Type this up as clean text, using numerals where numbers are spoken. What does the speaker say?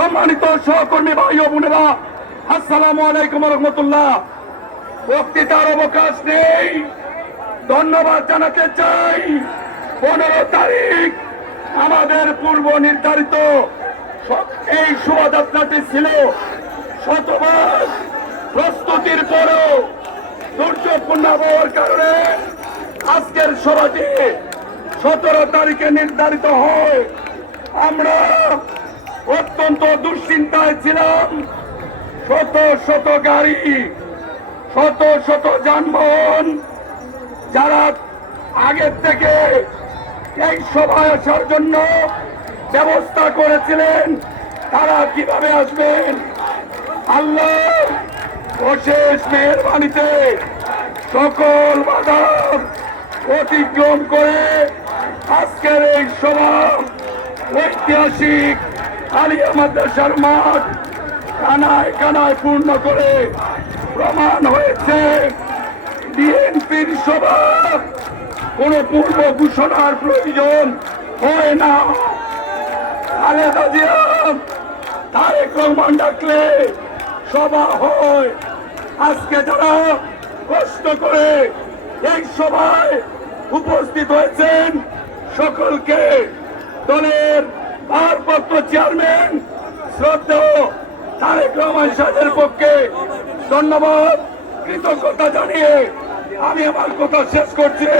সম্মানিত সহকর্মী ভাই ও বোনেরা, আসসালামু আলাইকুম রহমতুল্লাহ। বক্তৃতার অবকাশ নেই। ধন্যবাদ জানাতে চাই। 15 তারিখ আমাদের পূর্ব নির্ধারিত এই শোভাযাত্রাটি ছিল শতভাগ প্রস্তুতির পরেও দুর্যোগপূর্ণ আবহাওয়ার কারণে আজকের সভাটি 17 তারিখে নির্ধারিত হয়। আমরা অত্যন্ত দুশ্চিন্তায় ছিলাম। শত শত গাড়ি, শত শত যানবাহন যারা আগের থেকে এই সভায় আসার জন্য ব্যবস্থা করেছিলেন, তারা কিভাবে আসবেন? আল্লাহ অশেষ মেহেরবানিতে সকল বাধা অতিক্রম করে আজকের এই সভা ঐতিহাসিক আলিয়া মাদ্রাসার মাঠ কানায় কানায় পূর্ণ করে প্রমাণ হয়েছে বিএনপির সভা কোন পূর্ব ঘোষণার প্রয়োজন হয় না। খালেদা জিয়া, তারেক রহমান ডাকলে সভা হয়। আজকে যারা কষ্ট করে এই সভায় উপস্থিত হয়েছেন সকলকে দলের ভারপ্রাপ্ত চেয়ারম্যান শ্রদ্ধেয় তারেক রহমান সাহেবের পক্ষে ধন্যবাদ, কৃতজ্ঞতা জানিয়ে আমি আমার কথা শেষ করছি।